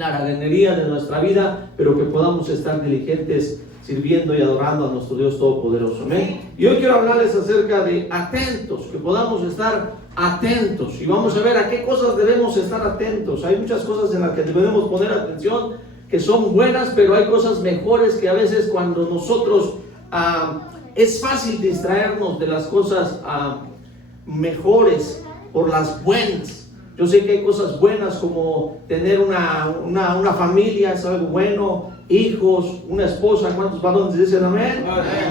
la haraganería de nuestra vida, pero que podamos estar diligentes sirviendo y adorando a nuestro Dios Todopoderoso. Amén. Y hoy quiero hablarles acerca de atentos, que podamos estar atentos. Y vamos a ver a qué cosas debemos estar atentos. Hay muchas cosas en las que debemos poner atención, que son buenas, pero hay cosas mejores que a veces cuando nosotros es fácil distraernos de las cosas mejores por las buenas. Yo sé que hay cosas buenas como tener una familia, es algo bueno, hijos, una esposa. ¿Cuántos varones dicen amén?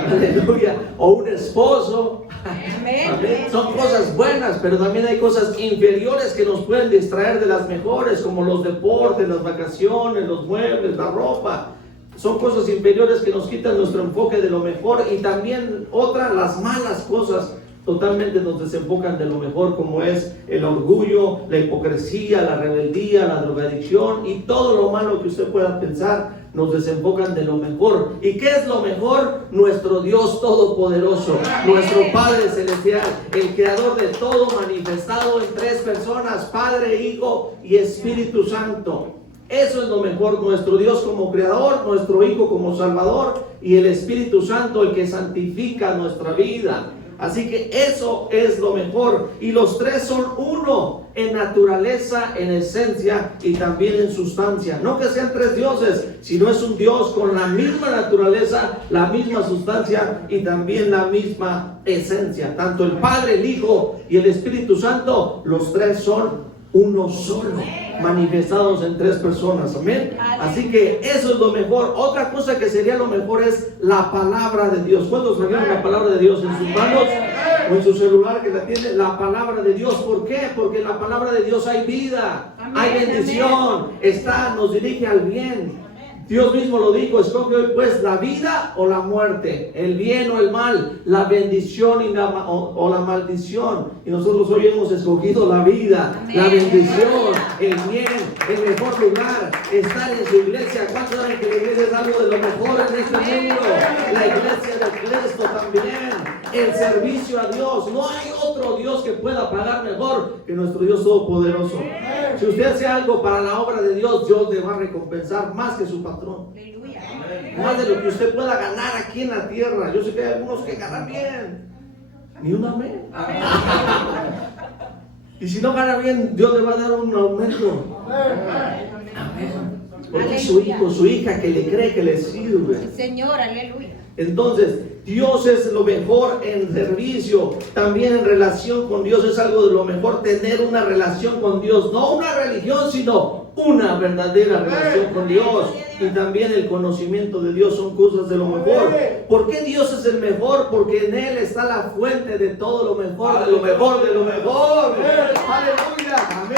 Aleluya. O un esposo. Amén. Son cosas buenas, pero también hay cosas inferiores que nos pueden distraer de las mejores, como los deportes, las vacaciones, los muebles, la ropa. Son cosas inferiores que nos quitan nuestro enfoque de lo mejor. Y también las malas cosas totalmente nos desenfocan de lo mejor, como es el orgullo, la hipocresía, la rebeldía, la drogadicción y todo lo malo que usted pueda pensar. Nos desenfocan de lo mejor. ¿Y qué es lo mejor? Nuestro Dios Todopoderoso, nuestro Padre Celestial, el Creador de todo, manifestado en tres personas: Padre, Hijo y Espíritu Santo. Eso es lo mejor, nuestro Dios como Creador, nuestro Hijo como Salvador y el Espíritu Santo, el que santifica nuestra vida. Así que eso es lo mejor. Y los tres son uno en naturaleza, en esencia y también en sustancia. No que sean tres dioses, sino es un Dios con la misma naturaleza, la misma sustancia y también la misma esencia. Tanto el Padre, el Hijo y el Espíritu Santo, los tres son uno solo, manifestados en tres personas. Amén. Así que eso es lo mejor. Otra cosa que sería lo mejor es la palabra de Dios. ¿Cuántos trajeron la palabra de Dios en sus manos o en su celular que la tiene? La palabra de Dios. ¿Por qué? Porque en la palabra de Dios hay vida, hay bendición, nos dirige al bien. Dios mismo lo dijo: escoge hoy pues la vida o la muerte, el bien o el mal, la bendición o la maldición. Y nosotros hoy hemos escogido la vida, la bendición, el bien, el mejor lugar, estar en su iglesia. ¿Cuántos saben que la iglesia es algo de lo mejor en este mundo? La iglesia de Cristo también, el servicio a Dios. No hay otro Dios que pueda pagar mejor que nuestro Dios Todopoderoso. Si usted hace algo para la obra de Dios, Dios le va a recompensar más que su patrón. Más de lo que usted pueda ganar aquí en la tierra. Yo sé que hay algunos que ganan bien. Ni un amén. Y si no gana bien, Dios le va a dar un aumento. Amén. Porque es su hijo, su hija que le cree, que le sirve. Señor, aleluya. Entonces, Dios es lo mejor en servicio, también en relación con Dios es algo de lo mejor, tener una relación con Dios, no una religión, sino una verdadera relación con Dios. Y también el conocimiento de Dios son cosas de lo mejor. ¿Por qué Dios es el mejor? Porque en Él está la fuente de todo lo mejor, de lo mejor, de lo mejor. Aleluya, amén.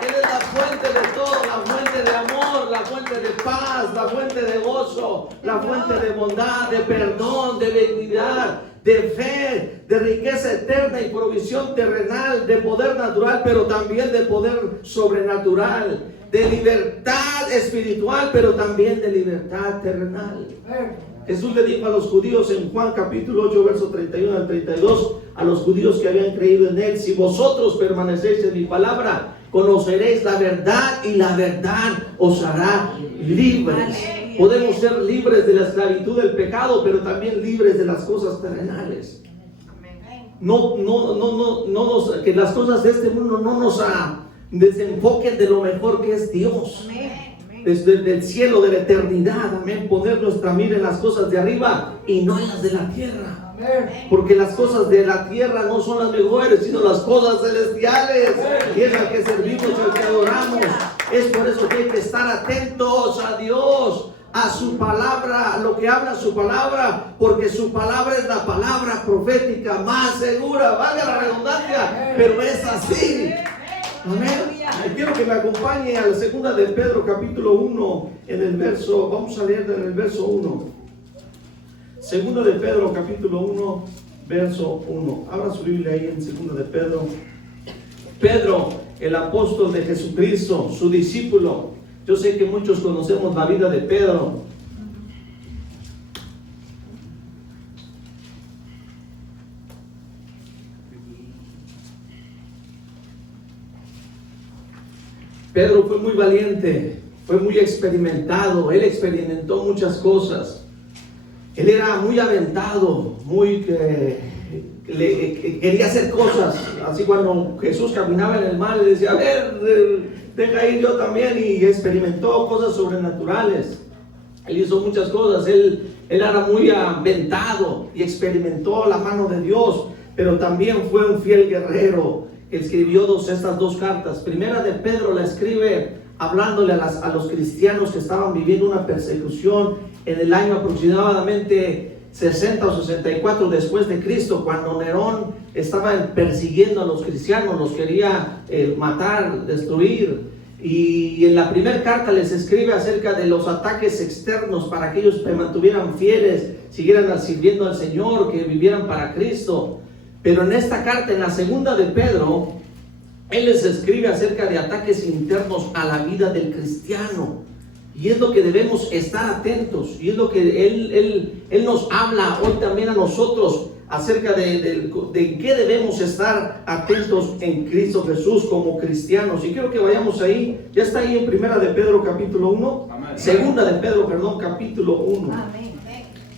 Él es la fuente de todo, la fuente de amor, la fuente de paz, la fuente de gozo, la fuente de bondad, de perdón, de benignidad, de fe, de riqueza eterna y provisión terrenal, de poder natural, pero también de poder sobrenatural, de libertad espiritual, pero también de libertad terrenal. Jesús le dijo a los judíos en Juan capítulo 8, verso 31 al 32, a los judíos que habían creído en Él: si vosotros permanecéis en mi palabra, conoceréis la verdad y la verdad os hará libres. Podemos ser libres de la esclavitud del pecado, pero también libres de las cosas terrenales. Que las cosas de este mundo no nos desenfoquen de lo mejor que es Dios. Desde el cielo de la eternidad, amén, poner nuestra mira en las cosas de arriba y no en las de la tierra. Porque las cosas de la tierra no son las mejores, sino las cosas celestiales. Y es al que servimos, al que adoramos. Es por eso que hay que estar atentos a Dios, a su palabra, a lo que habla su palabra, porque su palabra es la palabra profética más segura, valga la redundancia, pero es así. Amén. Quiero que me acompañe a la segunda de Pedro capítulo 1 en el verso, vamos a leer en el verso 1. Segunda de Pedro capítulo 1 verso 1. Abra su Biblia ahí en segunda de Pedro. Pedro, el apóstol de Jesucristo, su discípulo. Yo sé que muchos conocemos la vida de Pedro. Pedro fue muy valiente. fue muy experimentado, él experimentó muchas cosas. Él era muy aventado, muy quería hacer cosas. Así cuando Jesús caminaba en el mar, le decía, a ver, deja ir yo también, y experimentó cosas sobrenaturales. Él hizo muchas cosas, él era muy aventado y experimentó la mano de Dios, pero también fue un fiel guerrero. Escribió estas dos cartas. Primera de Pedro la escribe hablándole a los cristianos que estaban viviendo una persecución en el año aproximadamente 60 o 64 después de Cristo, cuando Nerón estaba persiguiendo a los cristianos, los quería matar, destruir. Y en la primera carta les escribe acerca de los ataques externos para que ellos se mantuvieran fieles, siguieran sirviendo al Señor, que vivieran para Cristo. Pero en esta carta, en la segunda de Pedro, él les escribe acerca de ataques internos a la vida del cristiano. Y es lo que debemos estar atentos. Y es lo que Él nos habla hoy también a nosotros acerca de qué debemos estar atentos en Cristo Jesús como cristianos. Y quiero que vayamos ahí. Ya está ahí en Primera de Pedro capítulo 1. Amén. Segunda de Pedro, perdón, capítulo 1. Amén.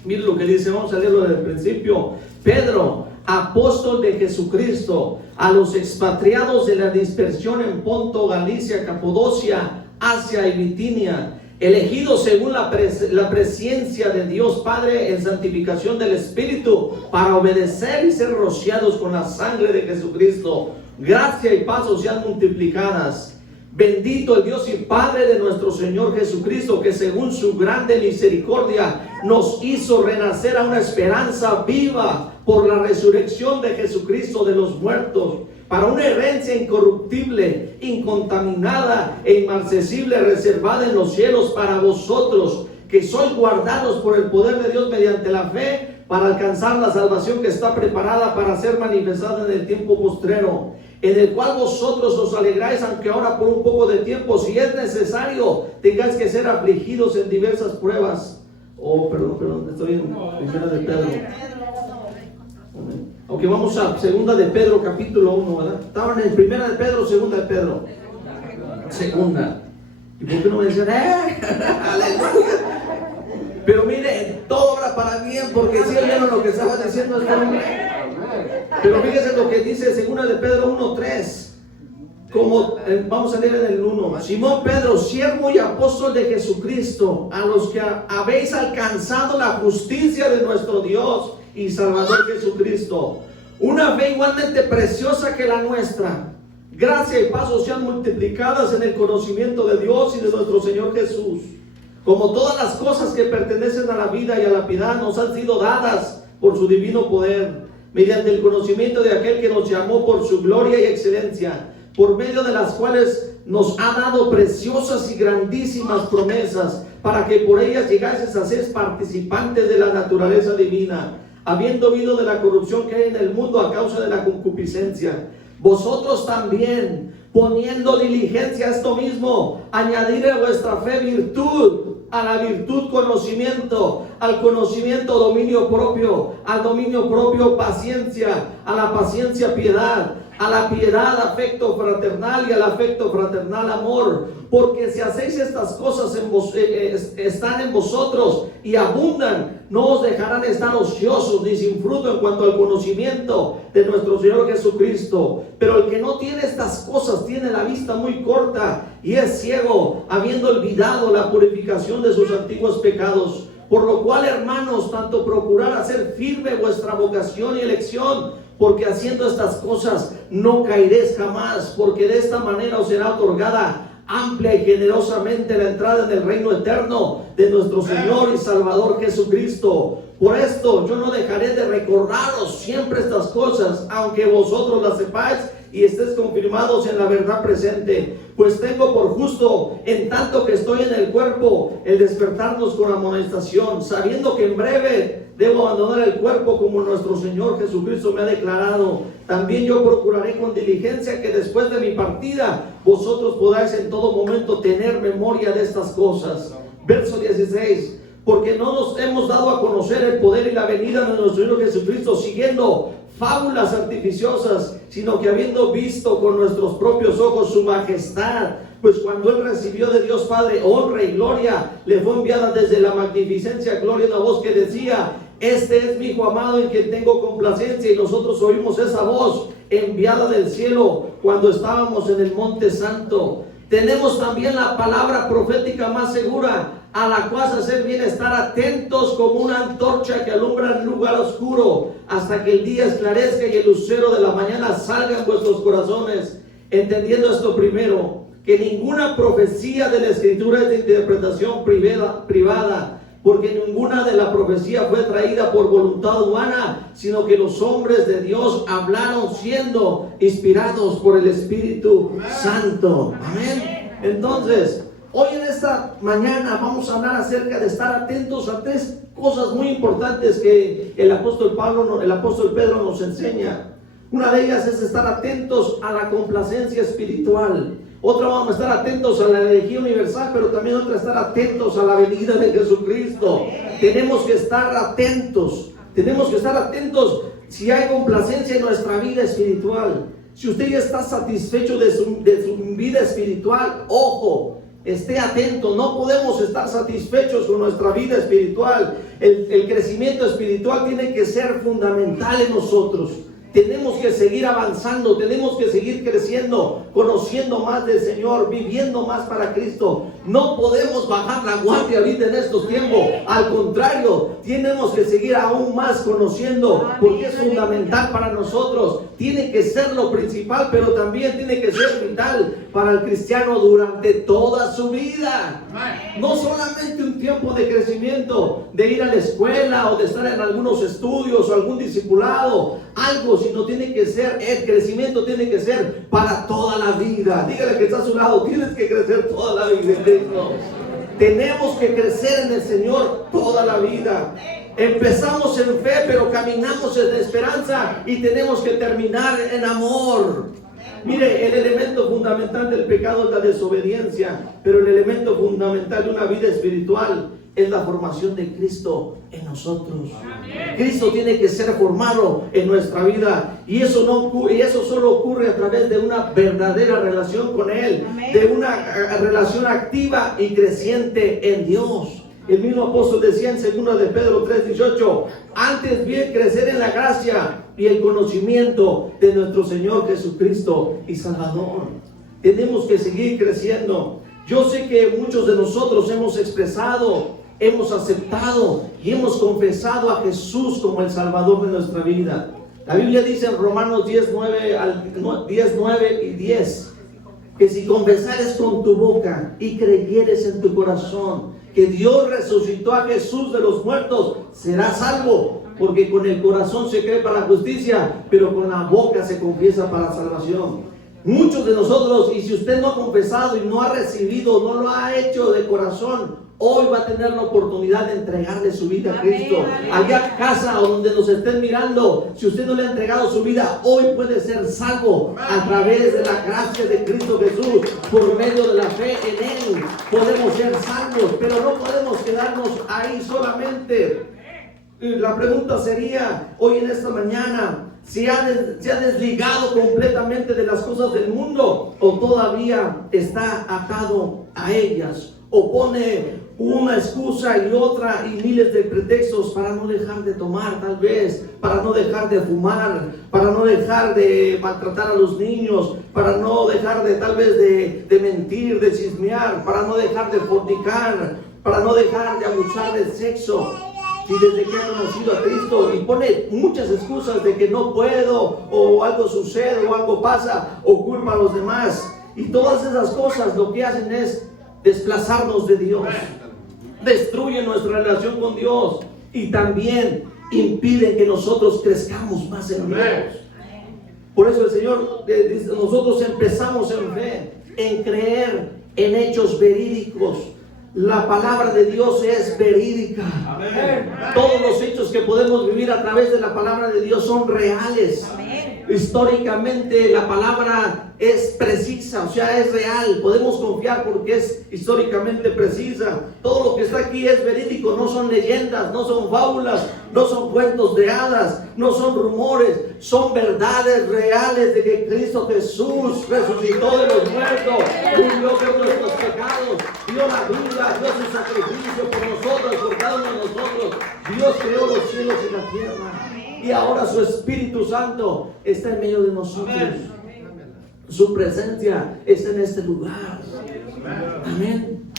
Miren lo que dice, vamos a leerlo desde el principio. Pedro, apóstol de Jesucristo, a los expatriados de la dispersión en Ponto, Galicia, Capadocia, Asia y Bitinia, elegidos según la presencia de Dios Padre en santificación del Espíritu, para obedecer y ser rociados con la sangre de Jesucristo. Gracia y paz os sean multiplicadas. Bendito el Dios y Padre de nuestro Señor Jesucristo, que según su grande misericordia nos hizo renacer a una esperanza viva por la resurrección de Jesucristo de los muertos, para una herencia incorruptible, incontaminada e inmarcesible, reservada en los cielos para vosotros, que sois guardados por el poder de Dios mediante la fe, para alcanzar la salvación que está preparada para ser manifestada en el tiempo postrero, en el cual vosotros os alegráis, aunque ahora por un poco de tiempo, si es necesario, tengáis que ser afligidos en diversas pruebas. Perdón, estoy en Primera de Pedro. Ok, vamos a Segunda de Pedro capítulo 1, ¿verdad? Estaban en Primera de Pedro, Segunda de Pedro. Segunda. ¿Y por qué no me dicen, aleluya? Pero mire, todo obra para bien, porque si oyeron lo que estaba diciendo este hombre. Pero fíjense lo que dice Segunda de Pedro 1:3. Como vamos a leer en el 1. Simón Pedro, siervo y apóstol de Jesucristo, a los que habéis alcanzado la justicia de nuestro Dios y Salvador Jesucristo, una fe igualmente preciosa que la nuestra. Gracia y paz os sean multiplicadas en el conocimiento de Dios y de nuestro Señor Jesús. Como todas las cosas que pertenecen a la vida y a la piedad nos han sido dadas por su divino poder, mediante el conocimiento de aquel que nos llamó por su gloria y excelencia, por medio de las cuales nos ha dado preciosas y grandísimas promesas, para que por ellas llegases a ser participantes de la naturaleza divina, habiendo huido de la corrupción que hay en el mundo a causa de la concupiscencia. Vosotros también, poniendo diligencia a esto mismo, añadir a vuestra fe virtud, a la virtud conocimiento, al conocimiento dominio propio, al dominio propio paciencia, a la paciencia piedad, a la piedad afecto fraternal y al afecto fraternal amor, porque si hacéis estas cosas están en vosotros y abundan, no os dejarán estar ociosos ni sin fruto en cuanto al conocimiento de nuestro Señor Jesucristo. Pero el que no tiene estas cosas tiene la vista muy corta y es ciego, habiendo olvidado la purificación de sus antiguos pecados. Por lo cual, hermanos, tanto procurad hacer firme vuestra vocación y elección, porque haciendo estas cosas no caeréis jamás, porque de esta manera os será otorgada amplia y generosamente la entrada en el reino eterno de nuestro Señor y Salvador Jesucristo. Por esto yo no dejaré de recordaros siempre estas cosas, aunque vosotros las sepáis y estéis confirmados en la verdad presente. Pues tengo por justo, en tanto que estoy en el cuerpo, el despertarnos con amonestación, sabiendo que en breve debo abandonar el cuerpo, como nuestro Señor Jesucristo me ha declarado. También yo procuraré con diligencia que después de mi partida vosotros podáis en todo momento tener memoria de estas cosas. Verso 16. Porque no nos hemos dado a conocer el poder y la venida de nuestro Señor Jesucristo siguiendo fábulas artificiosas, sino que habiendo visto con nuestros propios ojos su majestad, Pues cuando él recibió de Dios Padre honra y gloria, le fue enviada desde la magnificencia gloria una voz que decía: este es mi hijo amado en quien tengo complacencia. Y nosotros oímos esa voz enviada del cielo cuando estábamos en el monte santo. Tenemos también la palabra profética más segura, a la cual hacer bien estar atentos como una antorcha que alumbra en un lugar oscuro, hasta que el día esclarezca y el lucero de la mañana salga en vuestros corazones. Entendiendo esto primero, que ninguna profecía de la Escritura es de interpretación privada, porque ninguna de la profecía fue traída por voluntad humana, sino que los hombres de Dios hablaron siendo inspirados por el Espíritu Santo. Amén. Entonces, hoy en esta mañana vamos a hablar acerca de estar atentos a tres cosas muy importantes que el apóstol Pedro nos enseña. Una de ellas es estar atentos a la complacencia espiritual. Otra, vamos a estar atentos a la energía universal, pero también otra, estar atentos a la venida de Jesucristo. Tenemos que estar atentos. Tenemos que estar atentos si hay complacencia en nuestra vida espiritual. Si usted ya está satisfecho de su vida espiritual, ojo, esté atento. No podemos estar satisfechos con nuestra vida espiritual. El crecimiento espiritual tiene que ser fundamental en nosotros. Tenemos que seguir avanzando, tenemos que seguir creciendo, conociendo más del Señor, viviendo más para Cristo. No podemos bajar la guardia ahorita en estos tiempos. Al contrario, tenemos que seguir aún más conociendo, porque es fundamental para nosotros. Tiene que ser lo principal, pero también tiene que ser vital para el cristiano durante toda su vida. No solamente un tiempo de crecimiento, de ir a la escuela o de estar en algunos estudios o algún discipulado, algo, sino tiene que ser, el crecimiento tiene que ser para toda la vida. Dígale que está a su lado: tienes que crecer toda la vida en Cristo. Tenemos que crecer en el Señor toda la vida. Empezamos en fe, pero caminamos en esperanza, y tenemos que terminar en amor. Mire, el elemento fundamental del pecado es la desobediencia, pero el elemento fundamental de una vida espiritual es la formación de Cristo en nosotros. Cristo tiene que ser formado en nuestra vida, y eso solo ocurre a través de una verdadera relación con Él, de una relación activa y creciente en Dios. El mismo apóstol decía en 2 de Pedro 3:18: antes bien crecer en la gracia y el conocimiento de nuestro Señor Jesucristo y Salvador. Tenemos que seguir creciendo. Yo sé que muchos de nosotros hemos expresado, hemos aceptado y hemos confesado a Jesús como el Salvador de nuestra vida. La Biblia dice en Romanos 10:9 y 10 que si confesares con tu boca y creyeres en tu corazón que Dios resucitó a Jesús de los muertos, serás salvo. Porque con el corazón se cree para justicia, pero con la boca se confiesa para salvación. Muchos de nosotros, y si usted no ha confesado y no ha recibido, no lo ha hecho de corazón, hoy va a tener la oportunidad de entregarle su vida a Cristo. Allá en casa o donde nos estén mirando, si usted no le ha entregado su vida, hoy puede ser salvo a través de la gracia de Cristo Jesús. Por medio de la fe en Él podemos ser salvos, pero no podemos quedarnos ahí solamente. La pregunta sería, hoy en esta mañana, ¿se ha desligado completamente de las cosas del mundo, o todavía está atado a ellas, o pone una excusa y otra y miles de pretextos para no dejar de tomar, tal vez, para no dejar de fumar, para no dejar de maltratar a los niños, para no dejar de tal vez de mentir, de chismear, para no dejar de fornicar, para no dejar de abusar del sexo? Y desde que ha conocido a Cristo, y pone muchas excusas de que no puedo, o algo sucede, o algo pasa, o culpa a los demás, y todas esas cosas lo que hacen es desplazarnos de Dios, destruyen nuestra relación con Dios, y también impiden que nosotros crezcamos más en Dios. Por eso el Señor dice: nosotros empezamos en fe, en creer en hechos verídicos. La palabra de Dios es verídica. Amén. Todos los hechos que podemos vivir a través de la palabra de Dios son reales. Amén. históricamente la palabra es precisa, o sea, es real. Podemos confiar porque es históricamente precisa. Todo lo que está aquí es verídico, no son leyendas, no son fábulas, no son cuentos de hadas, no son rumores, son verdades reales de que Cristo Jesús resucitó de los muertos, murió por nuestros pecados, dio la vida, dio su sacrificio por nosotros, por cada uno de nosotros. Dios creó los cielos y la tierra. Y ahora su Espíritu Santo está en medio de nosotros. Su presencia está en este lugar. Amén.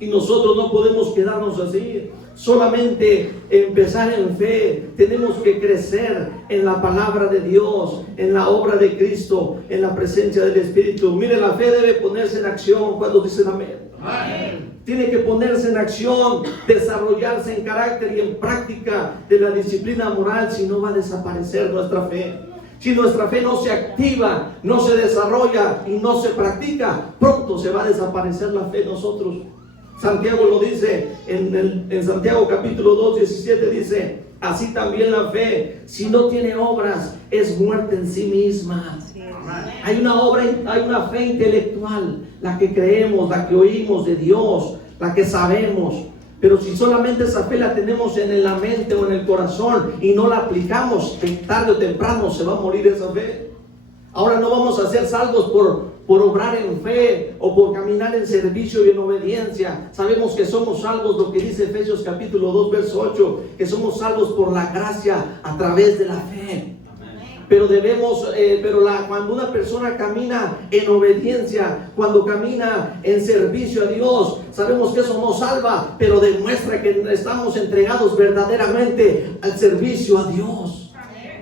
Y nosotros no podemos quedarnos así. Solamente empezar en fe. Tenemos que crecer en la palabra de Dios, en la obra de Cristo, en la presencia del Espíritu. Mire, la fe debe ponerse en acción. Cuando dicen amén. Amén. Tiene que ponerse en acción, desarrollarse en carácter y en práctica de la disciplina moral, si no va a desaparecer nuestra fe. Si nuestra fe no se activa, no se desarrolla y no se practica, pronto se va a desaparecer la fe en nosotros. Santiago lo dice en Santiago capítulo 2, 17, dice: así también la fe, si no tiene obras, es muerta en sí misma. Hay una fe intelectual, la que creemos, la que oímos de Dios, la que sabemos. Pero si solamente esa fe la tenemos en la mente o en el corazón y no la aplicamos, tarde o temprano se va a morir esa fe. Ahora no vamos a ser salvos por obrar en fe o por caminar en servicio y en obediencia. Sabemos que somos salvos, lo que dice Efesios capítulo 2, verso 8, que somos salvos por la gracia a través de la fe. Pero cuando una persona camina en obediencia, cuando camina en servicio a Dios, sabemos que eso no salva, pero demuestra que estamos entregados verdaderamente al servicio a Dios.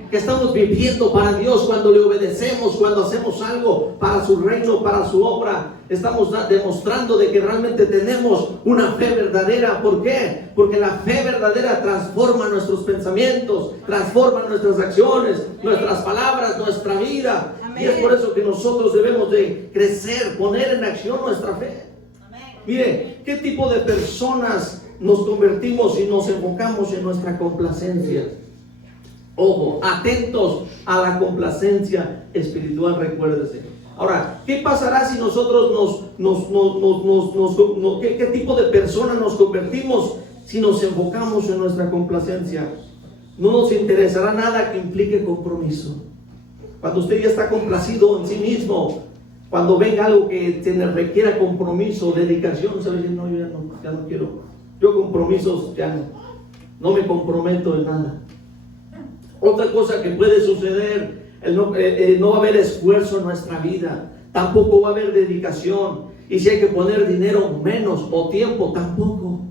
Que estamos viviendo para Dios cuando le obedecemos, cuando hacemos algo para su reino, para su obra. Estamos demostrando de que realmente tenemos una fe verdadera. ¿Por qué? Porque la fe verdadera transforma nuestros pensamientos, transforma nuestras acciones, nuestras palabras, nuestra vida. Amén. Y es por eso que nosotros debemos de crecer, poner en acción nuestra fe. Amén. Mire, ¿qué tipo de personas nos convertimos si nos enfocamos en nuestra complacencia? Ojo, atentos a la complacencia espiritual, recuérdese. Ahora, ¿qué pasará si nosotros qué tipo de persona nos convertimos si nos enfocamos en nuestra complacencia? No nos interesará nada que implique compromiso. Cuando usted ya está complacido en sí mismo, cuando venga algo que requiera compromiso, dedicación, ¿sabe? No, yo ya no quiero. Yo compromisos ya no me comprometo en nada. Otra cosa que puede suceder, no va a haber esfuerzo en nuestra vida, tampoco va a haber dedicación, y si hay que poner dinero, menos, o tiempo, tampoco.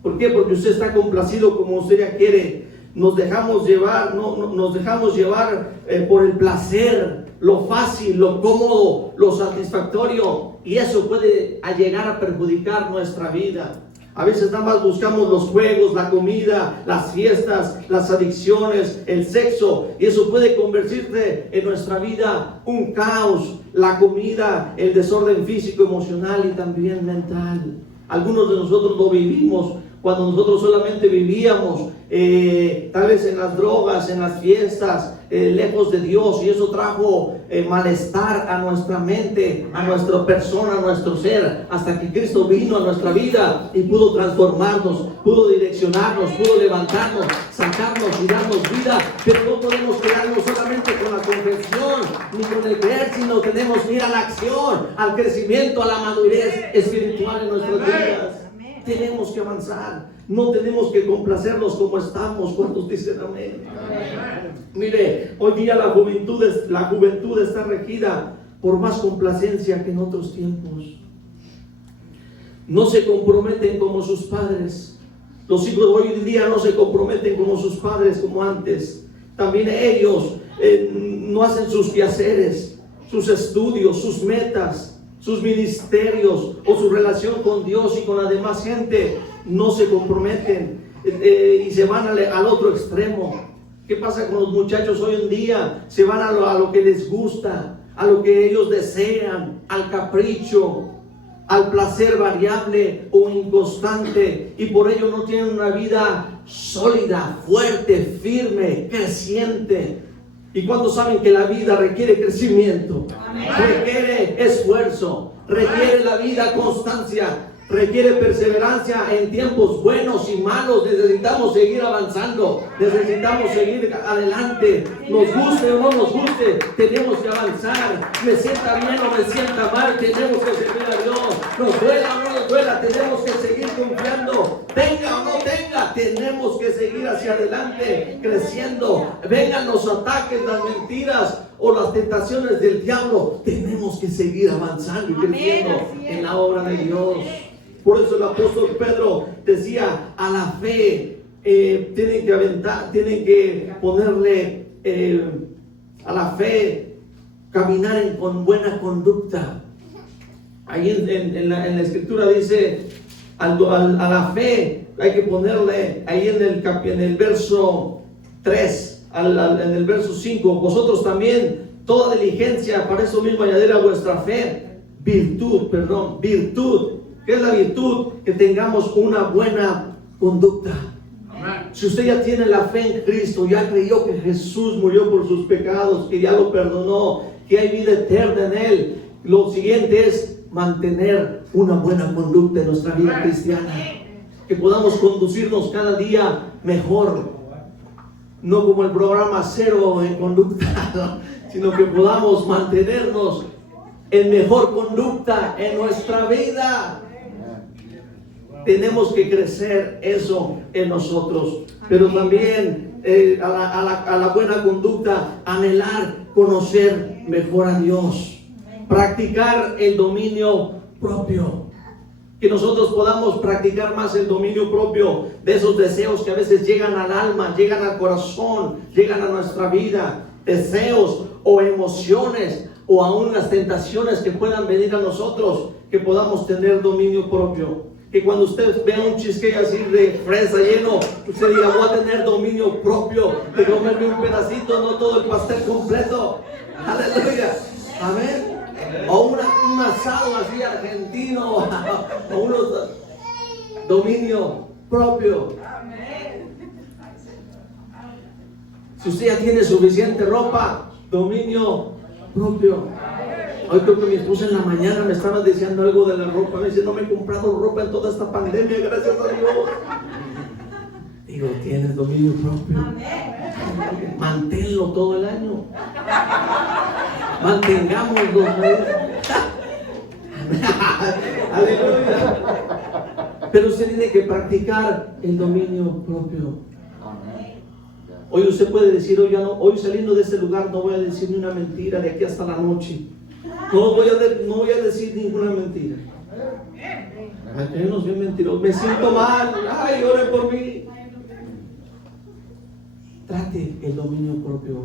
¿Por qué? Porque usted está complacido como usted ya quiere. Nos dejamos llevar, nos dejamos llevar por el placer, lo fácil, lo cómodo, lo satisfactorio, y eso puede llegar a perjudicar nuestra vida. A veces nada más buscamos los juegos, la comida, las fiestas, las adicciones, el sexo, y eso puede convertirse en nuestra vida un caos. La comida, el desorden físico, emocional y también mental. Algunos de nosotros lo vivimos cuando nosotros solamente vivíamos tal vez en las drogas, en las fiestas, lejos de Dios, y eso trajo malestar a nuestra mente, a nuestra persona, a nuestro ser, hasta que Cristo vino a nuestra vida y pudo transformarnos, pudo direccionarnos, pudo levantarnos, sacarnos y darnos vida. Pero no podemos quedarnos solamente con la confesión ni con el creer, sino tenemos que ir a la acción, al crecimiento, a la madurez espiritual en nuestras vidas. Tenemos que avanzar, no tenemos que complacernos como estamos. ¿Cuántos dicen amén? Amén. Mire, hoy día la juventud está regida por más complacencia que en otros tiempos. No se comprometen como sus padres. Los hijos de hoy en día no se comprometen como sus padres, como antes. También ellos no hacen sus quehaceres, sus estudios, sus metas, sus ministerios o su relación con Dios y con la demás gente. No se comprometen y se van al otro extremo. ¿Qué pasa con los muchachos hoy en día? Se van a lo que les gusta, a lo que ellos desean, al capricho, al placer variable o inconstante, y por ello no tienen una vida sólida, fuerte, firme, creciente. ¿Y cuántos saben que la vida requiere crecimiento? Amén. Requiere esfuerzo, requiere la vida constancia, requiere perseverancia en tiempos buenos y malos. Necesitamos seguir avanzando, necesitamos seguir adelante. Nos guste o no nos guste, tenemos que avanzar. Me sienta bien o me sienta mal, tenemos que servir a Dios. Nos duela o no nos duela, tenemos que seguir confiando. Tenga o no tenga, tenemos que seguir hacia adelante, creciendo. Vengan los ataques, las mentiras o las tentaciones del diablo, tenemos que seguir avanzando y creciendo en la obra de Dios. Por eso el apóstol Pedro decía, a la fe tienen que ponerle a la fe, caminar con buena conducta. Ahí en la escritura dice, a la fe hay que ponerle, ahí en el verso 3, en el verso 5, vosotros también, toda diligencia, para eso mismo añadir a vuestra fe, virtud. ¿Qué es la virtud? Que tengamos una buena conducta. Amén. Si usted ya tiene la fe en Cristo, ya creyó que Jesús murió por sus pecados, que ya lo perdonó, que hay vida eterna en Él, lo siguiente es mantener una buena conducta en nuestra vida cristiana. Que podamos conducirnos cada día mejor. No como el programa Cero en conducta, sino que podamos mantenernos en mejor conducta en nuestra vida. Tenemos que crecer eso en nosotros, pero también a la buena conducta, anhelar conocer mejor a Dios, practicar el dominio propio, que nosotros podamos practicar más el dominio propio de esos deseos que a veces llegan al alma, llegan al corazón, llegan a nuestra vida, deseos o emociones o aún las tentaciones que puedan venir a nosotros, que podamos tener dominio propio. Que cuando usted vea un cheesecake así de fresa lleno, usted diga, voy a tener dominio propio de comerme un pedacito, no todo el pastel completo. Aleluya. Amén. O un asado así argentino, o unos dominio propio. Si usted ya tiene suficiente ropa, dominio propio. Hoy creo que mi esposa en la mañana me estaba diciendo algo de la ropa. Me dice, no me he comprado ropa en toda esta pandemia, gracias a Dios. Digo, tienes dominio propio. Manténlo todo el año. Mantengámoslo. Aleluya. Pero usted tiene que practicar el dominio propio. Hoy usted puede decir, hoy saliendo de este lugar no voy a decir ni una mentira de aquí hasta la noche. No voy a decir ninguna mentira. Ay, no soy mentiroso. Me siento mal. Ay, ore por mí. Trate el dominio propio.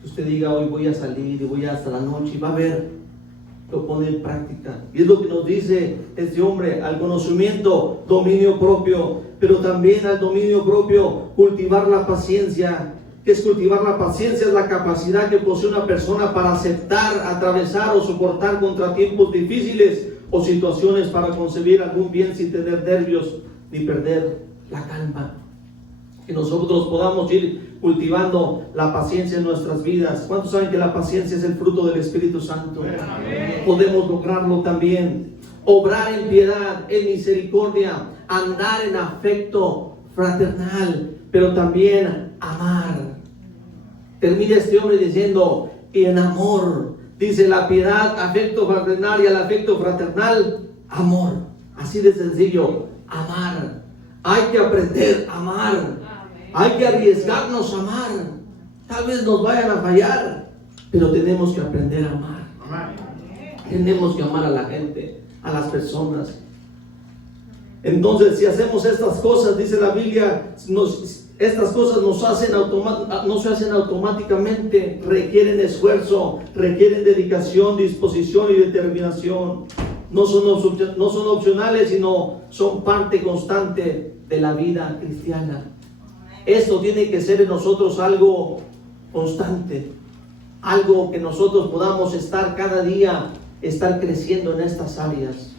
Que usted diga, hoy voy a salir y voy hasta la noche y va a ver, lo pone en práctica. Y es lo que nos dice este hombre, al conocimiento, dominio propio, pero también al dominio propio, cultivar la paciencia. ¿Qué es cultivar la paciencia? Es la capacidad que posee una persona para aceptar, atravesar o soportar contratiempos difíciles o situaciones para concebir algún bien sin tener nervios ni perder la calma. Que nosotros podamos ir cultivando la paciencia en nuestras vidas. ¿Cuántos saben que la paciencia es el fruto del Espíritu Santo? Amén. Podemos lograrlo también. Obrar en piedad, en misericordia, andar en afecto fraternal, pero también amar. Termina este hombre diciendo, y en amor, dice la piedad, afecto fraternal, y al afecto fraternal, amor. Así de sencillo, amar. Hay que aprender a amar. Hay que arriesgarnos a amar. Tal vez nos vayan a fallar, pero tenemos que aprender a amar. Tenemos que amar a la gente, a las personas. Entonces, si hacemos estas cosas, dice la Biblia, estas cosas no se hacen automáticamente, requieren esfuerzo, requieren dedicación, disposición y determinación. No son opcionales, sino son parte constante de la vida cristiana. Esto tiene que ser en nosotros algo constante, algo que nosotros podamos estar cada día, estar creciendo en estas áreas.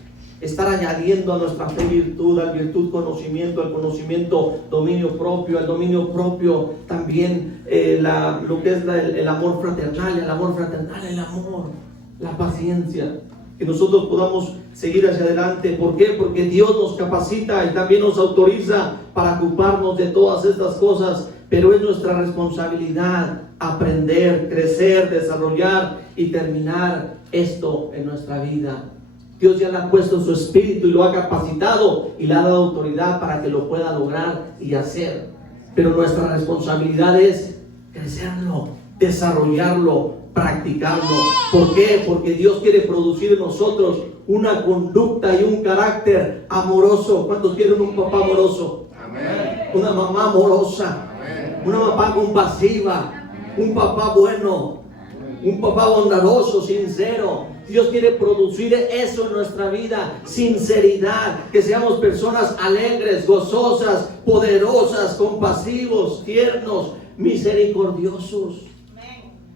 estar añadiendo a nuestra fe virtud, al virtud conocimiento, al conocimiento dominio propio, al dominio propio también lo que es el amor fraternal, el amor, la paciencia, que nosotros podamos seguir hacia adelante. ¿Por qué? Porque Dios nos capacita y también nos autoriza para ocuparnos de todas estas cosas, pero es nuestra responsabilidad aprender, crecer, desarrollar y terminar esto en nuestra vida. Dios ya le ha puesto su espíritu y lo ha capacitado y le ha dado autoridad para que lo pueda lograr y hacer. Pero nuestra responsabilidad es crecerlo, desarrollarlo, practicarlo. ¿Por qué? Porque Dios quiere producir en nosotros una conducta y un carácter amoroso. ¿Cuántos quieren un papá amoroso? Amén. Una mamá amorosa. Amén. Una mamá compasiva. Un papá bueno. Un papá bondadoso, sincero. Dios quiere producir eso en nuestra vida, sinceridad, que seamos personas alegres, gozosas, poderosas, compasivos, tiernos, misericordiosos.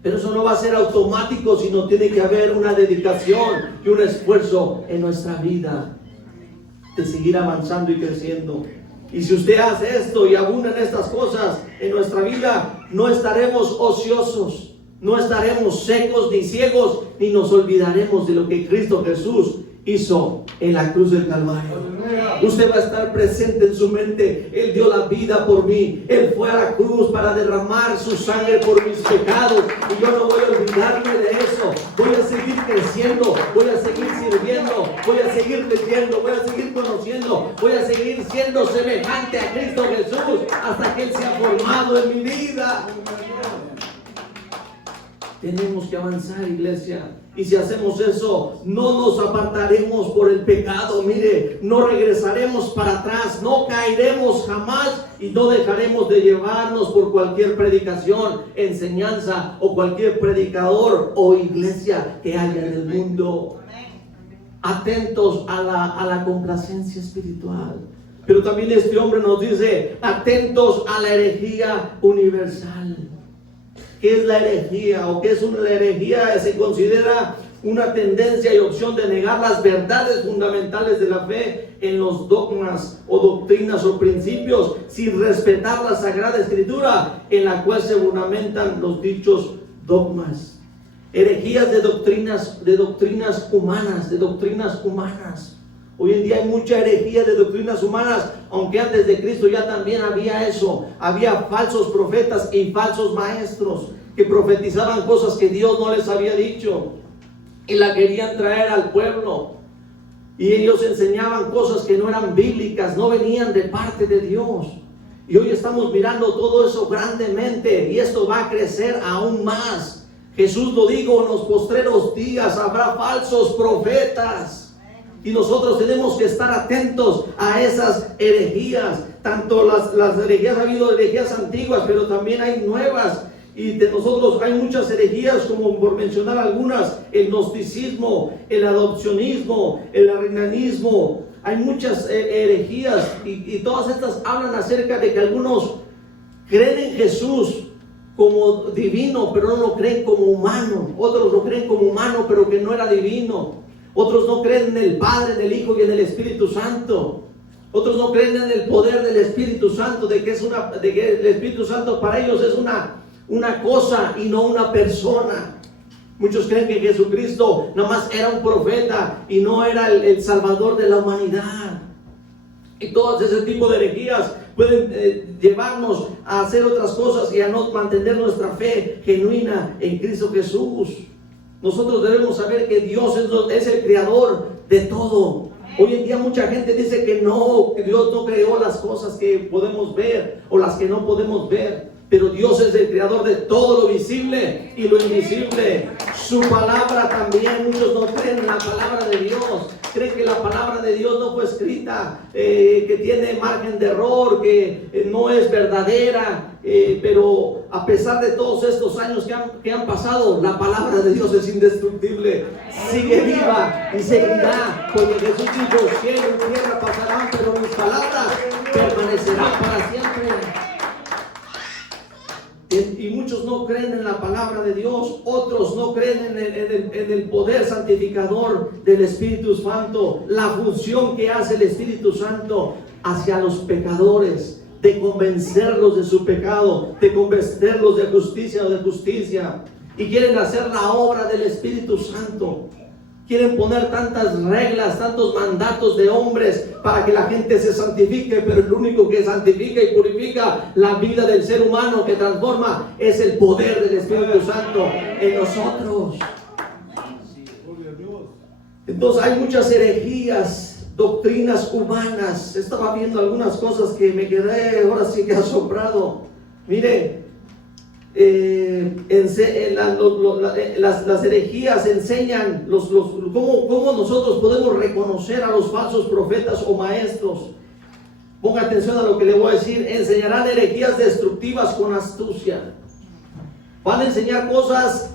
Pero eso no va a ser automático, sino tiene que haber una dedicación y un esfuerzo en nuestra vida de seguir avanzando y creciendo. Y si usted hace esto y abunda en estas cosas en nuestra vida, no estaremos ociosos. No estaremos secos ni ciegos, ni nos olvidaremos de lo que Cristo Jesús hizo en la cruz del Calvario. Usted va a estar presente en su mente. Él dio la vida por mí. Él fue a la cruz para derramar su sangre por mis pecados. Y yo no voy a olvidarme de eso. Voy a seguir creciendo. Voy a seguir sirviendo. Voy a seguir leyendo. Voy a seguir conociendo. Voy a seguir siendo semejante a Cristo Jesús hasta que Él sea formado en mi vida. Tenemos que avanzar, iglesia. Y si hacemos eso, no nos apartaremos por el pecado. Mire, no regresaremos para atrás, no caeremos jamás y no dejaremos de llevarnos por cualquier predicación, enseñanza o cualquier predicador o iglesia que haya en el mundo. Atentos a la complacencia espiritual. Pero también este hombre nos dice, atentos a la herejía universal. ¿Qué es la herejía? ¿O qué es una herejía? Se considera una tendencia y opción de negar las verdades fundamentales de la fe en los dogmas o doctrinas o principios sin respetar la Sagrada Escritura en la cual se fundamentan los dichos dogmas. Herejías de doctrinas humanas. Hoy en día hay mucha herejía de doctrinas humanas, aunque antes de Cristo ya también había eso. Había falsos profetas y falsos maestros que profetizaban cosas que Dios no les había dicho y la querían traer al pueblo. Y ellos enseñaban cosas que no eran bíblicas, no venían de parte de Dios. Y hoy estamos mirando todo eso grandemente y esto va a crecer aún más. Jesús lo dijo, en los postreros días habrá falsos profetas. Y nosotros tenemos que estar atentos a esas herejías. Tanto las herejías, ha habido herejías antiguas, pero también hay nuevas. Y de nosotros hay muchas herejías, como por mencionar algunas: el gnosticismo, el adopcionismo, el arrianismo. Hay muchas herejías y todas estas hablan acerca de que algunos creen en Jesús como divino, pero no lo creen como humano. Otros lo creen como humano, pero que no era divino. Otros no creen en el Padre, en el Hijo y en el Espíritu Santo. Otros no creen en el poder del Espíritu Santo, de que el Espíritu Santo para ellos es una cosa y no una persona. Muchos creen que Jesucristo nada más era un profeta y no era el Salvador de la humanidad. Y todo ese tipo de herejías pueden llevarnos a hacer otras cosas y a no mantener nuestra fe genuina en Cristo Jesús. Nosotros debemos saber que Dios es el creador de todo. Hoy en día mucha gente dice que Dios no creó las cosas que podemos ver o las que no podemos ver. Pero Dios es el creador de todo lo visible y lo invisible. Su palabra también, muchos no creen en la palabra de Dios. Creen que la palabra de Dios no fue escrita, que tiene margen de error, que no es verdadera. Pero a pesar de todos estos años que han pasado, la palabra de Dios es indestructible. Sigue viva y seguirá. Porque Jesús dijo, cielo y tierra pasarán, pero mis palabras permanecerán para siempre. Y muchos no no creen en la palabra de Dios, otros no creen en el poder santificador del Espíritu Santo, la función que hace el Espíritu Santo hacia los pecadores, de convencerlos de su pecado, de convencerlos de justicia o de justicia, y quieren hacer la obra del Espíritu Santo. Quieren poner tantas reglas, tantos mandatos de hombres para que la gente se santifique, pero el único que santifica y purifica la vida del ser humano, que transforma, es el poder del Espíritu Santo en nosotros. Entonces hay muchas herejías, doctrinas humanas. Estaba viendo algunas cosas que me quedé ahora sí que asombrado. Mire, las herejías enseñan cómo nosotros podemos reconocer a los falsos profetas o maestros. Ponga atención a lo que le voy a decir. Enseñarán herejías destructivas con astucia. Van a enseñar cosas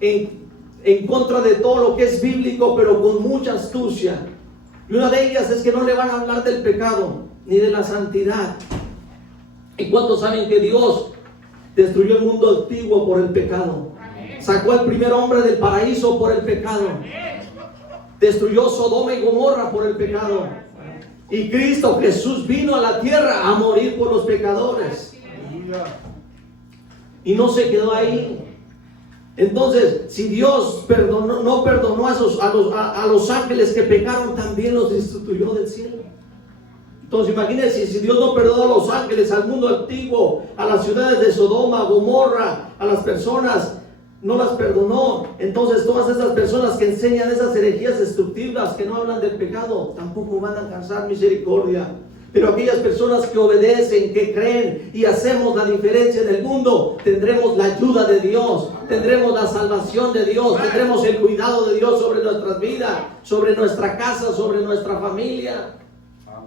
en contra de todo lo que es bíblico, pero con mucha astucia. Y una de ellas es que no le van a hablar del pecado ni de la santidad. ¿Y cuántos saben que Dios destruyó el mundo antiguo por el pecado? Sacó al primer hombre del paraíso por el pecado. Destruyó Sodoma y Gomorra por el pecado. Y Cristo Jesús vino a la tierra a morir por los pecadores. Y no se quedó ahí. Entonces, si Dios no perdonó a los ángeles que pecaron, también los destituyó del cielo. Entonces imagínense, si Dios no perdonó a los ángeles, al mundo antiguo, a las ciudades de Sodoma, Gomorra, a las personas, no las perdonó. Entonces todas esas personas que enseñan esas herejías destructivas, que no hablan del pecado, tampoco van a alcanzar misericordia. Pero aquellas personas que obedecen, que creen y hacemos la diferencia en el mundo, tendremos la ayuda de Dios, tendremos la salvación de Dios, tendremos el cuidado de Dios sobre nuestras vidas, sobre nuestra casa, sobre nuestra familia.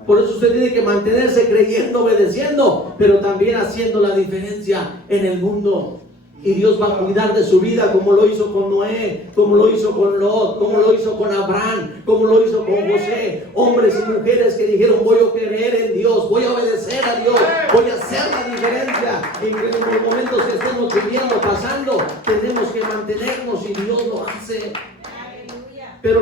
Por eso usted tiene que mantenerse creyendo, obedeciendo, pero también haciendo la diferencia en el mundo. Y Dios va a cuidar de su vida, como lo hizo con Noé, como lo hizo con Lot, como lo hizo con Abraham, como lo hizo con José. Hombres y mujeres que dijeron: voy a creer en Dios, voy a obedecer a Dios, voy a hacer la diferencia. En los momentos que estemos viviendo, pasando, tenemos que mantenernos, y Dios lo hace. Pero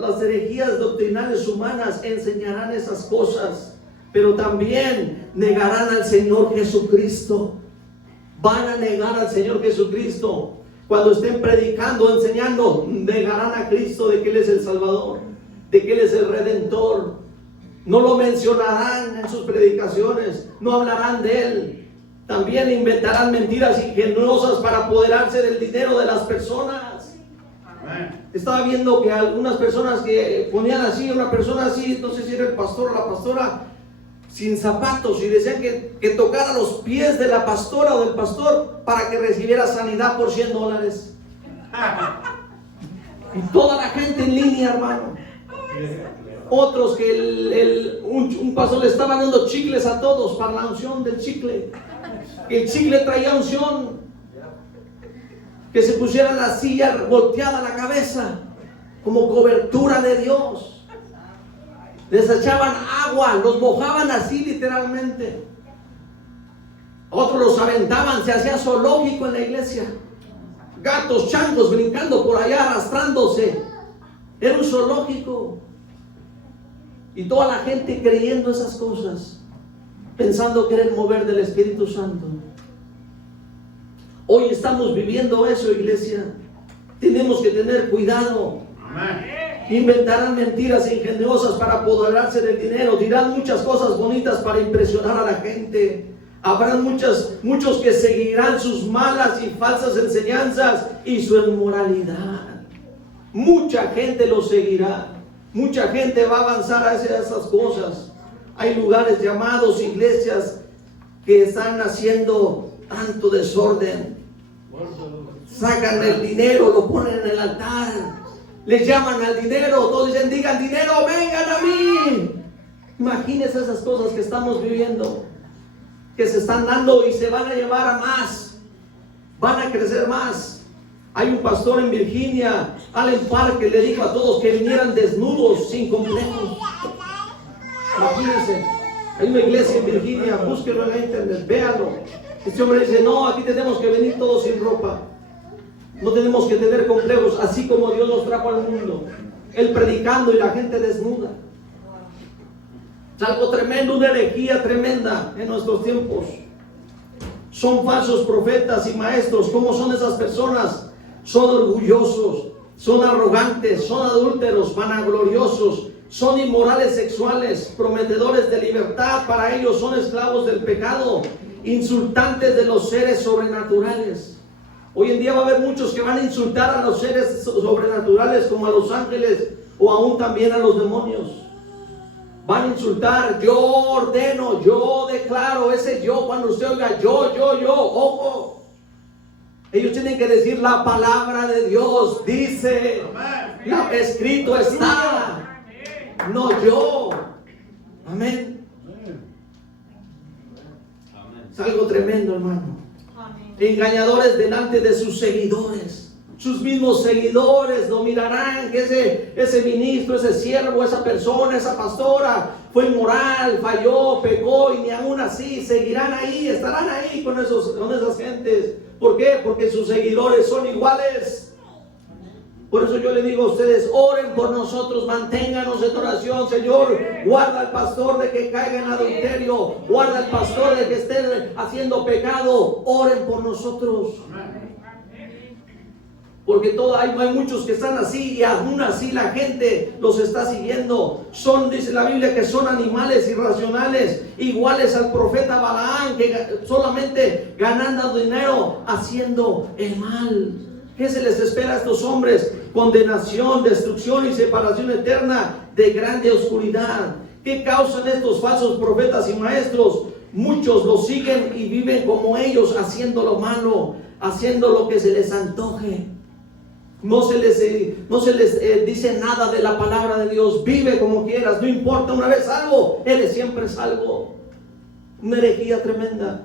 las herejías doctrinales humanas enseñarán esas cosas, pero también negarán al Señor Jesucristo. Van a negar al Señor Jesucristo. Cuando estén predicando, enseñando, negarán a Cristo, de que Él es el Salvador, de que Él es el Redentor. No lo mencionarán en sus predicaciones, no hablarán de Él. También inventarán mentiras ingeniosas para apoderarse del dinero de las personas. Estaba viendo que algunas personas que ponían así, una persona así, no sé si era el pastor o la pastora, sin zapatos, y decían que tocara los pies de la pastora o del pastor para que recibiera sanidad por $100. Y toda la gente en línea, hermano. Otros que un pastor le estaba dando chicles a todos para la unción del chicle. El chicle traía unción. Que se pusieran la silla volteada a la cabeza como cobertura de Dios. Les echaban agua, los mojaban así literalmente. Otros los aventaban, se hacía zoológico en la iglesia. Gatos, changos brincando por allá, arrastrándose. Era un zoológico. Y toda la gente creyendo esas cosas, pensando que era el mover del Espíritu Santo. Hoy estamos viviendo eso, iglesia. Tenemos que tener cuidado. Amén. Inventarán mentiras ingeniosas para apoderarse del dinero. Dirán muchas cosas bonitas para impresionar a la gente. Habrán muchos que seguirán sus malas y falsas enseñanzas y su inmoralidad. Mucha gente lo seguirá. Mucha gente va a avanzar hacia esas cosas. Hay lugares llamados iglesias que están haciendo tanto desorden. Sacan el dinero, lo ponen en el altar, les llaman al dinero, todos dicen: digan dinero, vengan a mí. Imagínense esas cosas que estamos viviendo, que se están dando y se van a llevar a más, van a crecer más. Hay un pastor en Virginia, Allen Parker, le dijo a todos que vinieran desnudos, sin complejos. Imagínense, Hay una iglesia en Virginia, búsquelo en la internet, véalo. Este hombre dice, no, aquí tenemos que venir todos sin ropa. No tenemos que tener complejos, así como Dios nos trajo al mundo. Él predicando y la gente desnuda. Es algo tremendo, una herejía tremenda en nuestros tiempos. Son falsos profetas y maestros. ¿Cómo son esas personas? Son orgullosos, son arrogantes, son adúlteros, vanagloriosos, son inmorales sexuales, prometedores de libertad. Para ellos son esclavos del pecado, insultantes de los seres sobrenaturales. Hoy en día va a haber muchos que van a insultar a los seres sobrenaturales, como a los ángeles o aún también a los demonios. Van a insultar, yo ordeno, yo declaro, ese yo, cuando usted oiga yo, ojo. Ellos tienen que decir la palabra de Dios, dice, escrito está, no yo. Amén. Es algo tremendo, hermano. Engañadores delante de sus seguidores. Sus mismos seguidores lo mirarán que ese ministro, ese siervo, esa persona, esa pastora fue inmoral, falló, pecó, y ni aún así seguirán ahí, estarán ahí con esas gentes. ¿Por qué? Porque sus seguidores son iguales. Por eso yo le digo a ustedes, oren por nosotros, manténganos en oración. Señor, guarda al pastor de que caiga en adulterio, guarda al pastor de que esté haciendo pecado. Oren por nosotros. Porque hay muchos que están así y aún así la gente los está siguiendo. Dice la Biblia, que son animales irracionales, iguales al profeta Balaam, que solamente ganando dinero haciendo el mal. ¿Qué se les espera a estos hombres? Condenación, destrucción y separación eterna de grande oscuridad. ¿Qué causan estos falsos profetas y maestros? Muchos los siguen y viven como ellos, haciendo lo malo, haciendo lo que se les antoje. No se les dice nada de la palabra de Dios. Vive como quieras, no importa, una vez salvo, eres siempre salvo. Una herejía tremenda.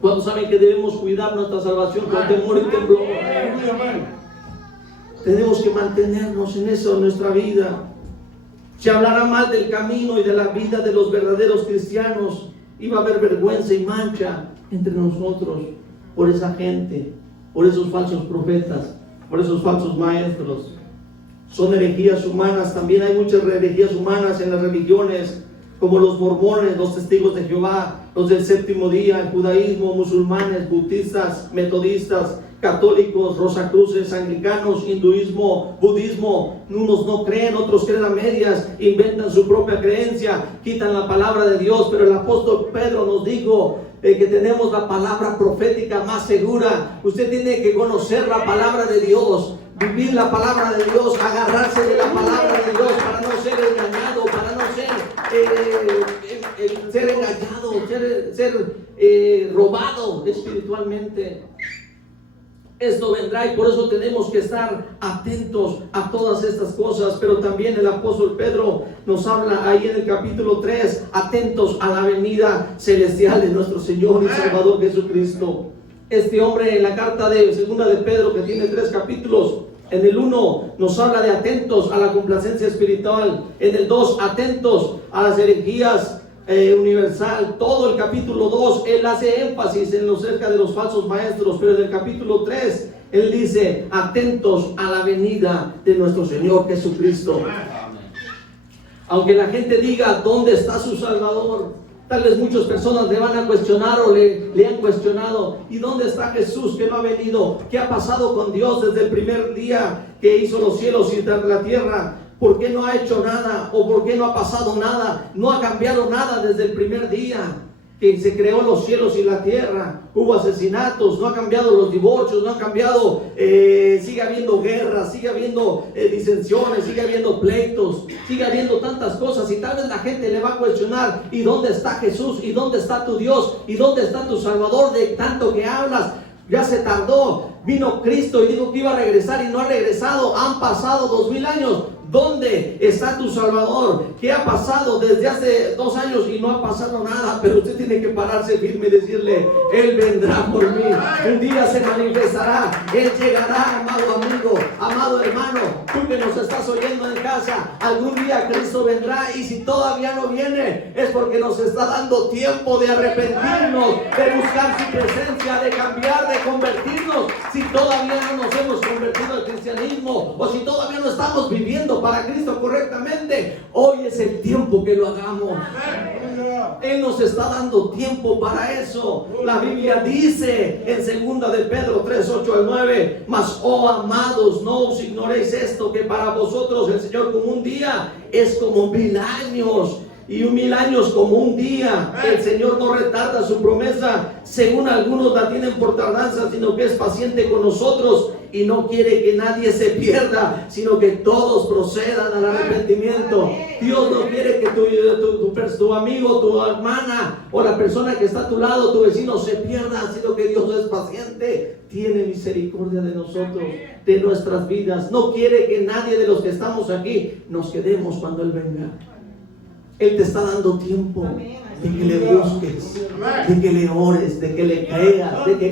Cuando saben que debemos cuidar nuestra salvación con temor y temblor. Tenemos que mantenernos en eso en nuestra vida. Se hablará mal del camino y de la vida de los verdaderos cristianos, y va a haber vergüenza y mancha entre nosotros por esa gente, por esos falsos profetas, por esos falsos maestros. Son herejías humanas. También hay muchas herejías humanas en las religiones, como los mormones, los testigos de Jehová, los del séptimo día, el judaísmo, musulmanes, bautistas, metodistas, católicos, rosacruces, anglicanos, hinduismo, budismo. Unos no creen, otros creen a medias, inventan su propia creencia, quitan la palabra de Dios. Pero el apóstol Pedro nos dijo que tenemos la palabra profética más segura. Usted tiene que conocer la palabra de Dios, vivir la palabra de Dios, agarrarse de la palabra de Dios para no ser engañado, para no ser engañado, ser robado espiritualmente. Esto vendrá, y por eso tenemos que estar atentos a todas estas cosas. Pero también el apóstol Pedro nos habla ahí en el capítulo 3, atentos a la venida celestial de nuestro Señor y Salvador Jesucristo. Este hombre, en la carta de segunda de Pedro, que tiene 3 capítulos, en el 1 nos habla de atentos a la complacencia espiritual, en el 2 atentos a las herejías universal. Todo el capítulo 2 él hace énfasis en lo cerca de los falsos maestros, pero en el capítulo 3 él dice atentos a la venida de nuestro Señor Jesucristo. Aunque la gente diga ¿dónde está su Salvador? Tal vez muchas personas le van a cuestionar o le han cuestionado: ¿y dónde está Jesús que no ha venido? ¿Qué ha pasado con Dios desde el primer día que hizo los cielos y la tierra? ¿Por qué no ha hecho nada? ¿O por qué no ha pasado nada? No ha cambiado nada desde el primer día que se creó los cielos y la tierra. Hubo asesinatos, no ha cambiado los divorcios, no ha cambiado, sigue habiendo guerras, sigue habiendo disensiones, sigue habiendo pleitos, sigue habiendo tantas cosas. Y tal vez la gente le va a cuestionar: ¿y dónde está Jesús? ¿Y dónde está tu Dios? ¿Y dónde está tu Salvador de tanto que hablas? Ya se tardó, vino Cristo y dijo que iba a regresar y no ha regresado. Han pasado 2000 años. ¿Dónde está tu Salvador? ¿Qué ha pasado desde hace 2 años y no ha pasado nada? Pero usted tiene que pararse firme y decirle: Él vendrá por mí. Un día se manifestará. Él llegará, amado amigo, amado hermano. Tú que nos estás oyendo en casa, algún día Cristo vendrá. Y si todavía no viene, es porque nos está dando tiempo de arrepentirnos, de buscar su presencia, de cambiar, de convertirnos. Si todavía no nos hemos convertido al cristianismo, o si todavía no estamos viviendo para Cristo correctamente, hoy es el tiempo que lo hagamos. Él nos está dando tiempo para eso. La Biblia dice en 2 de Pedro 3, 8 al 9: mas, oh amados, no os ignoréis esto, que para vosotros el Señor como un día es como 1000 años, y 1000 años como un día. El Señor no retarda su promesa, según algunos la tienen por tardanza, sino que es paciente con nosotros y no quiere que nadie se pierda, sino que todos procedan al arrepentimiento. Dios no quiere que tu amigo, tu hermana o la persona que está a tu lado, tu vecino, se pierda, sino que Dios es paciente, tiene misericordia de nosotros, de nuestras vidas. No quiere que nadie de los que estamos aquí nos quedemos cuando Él venga. Él te está dando tiempo de que le busques, de que le ores, de que le creas, de que